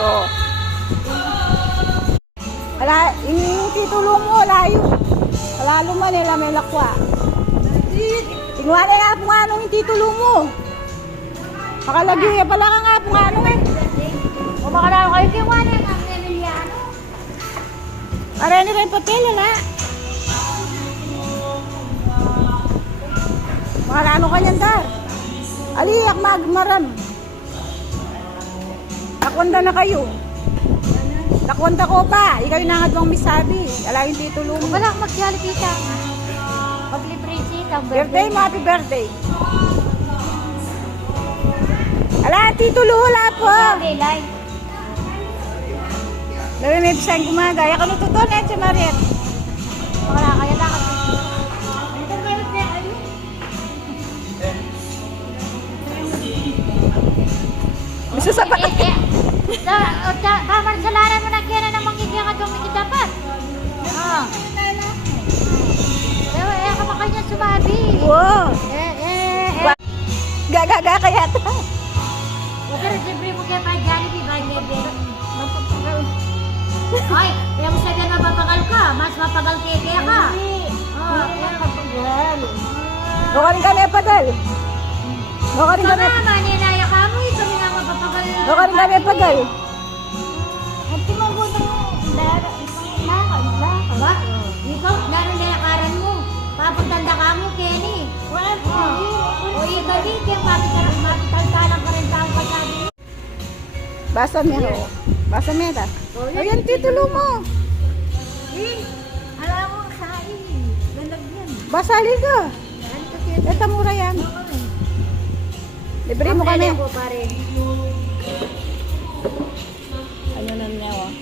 Oo. Wala, yung titulo mo, layo. Lalo man nila may lakwa. Tingwa na nga po nga nung yung titulo mo. Makalagyo pala ka nga po nga nung eh. O makalaro kayo tingwa na yung Emiliano. Arani rin papel, wala. Makalano ka niyan, Dar. Aliyak magmaram. Nakwanda na kayo. Nakwanda ko pa. Ikaw yung nangadwang misabi. Ala yung titulo mo. Wala akong magsiyali kita. Maglibre sita. Birthday mo, happy birthday. Ala, titulo, wala po. Lilay. Labi may pisang gumagaya. Kano tuton eh, si Mariet. Makala kaya lang. Gusto sa patak. Kamar sa lara mo na kaya na namang kikya nga itong hindi dapat. Oo. Eh, ka makanya sumabi. Wow. Gagaga kaya to. Huwag ka rin siyempre mo kaya pa Jollibee ba? Ay, kaya mo sabi na mapagal ka. Mas mapagal kaya ka. Oo, kaya mapagal. Nukarin kami padal. Nukarin kami. Mama, ninaya ka mo. Ito nga mapapagal. Nukarin kami padal. At timago na mo. Ba? Ikaw, narinayakaran mo. Papagtanda ka mo, Kenny. O ikaw din, kaya mapitaltalang ka rin taong pasabi. Basa mo. Basa mo ta. Ayan, titulo mo. Alam mo, sain. Galag yan. Basali ka. Ito mura yan. Libre mo kami. Ako pa rin. Ano na niya, oh.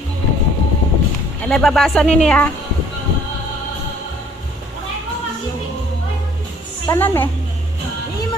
Ay, may babasa nini, ha? Tanan, eh. Hindi mo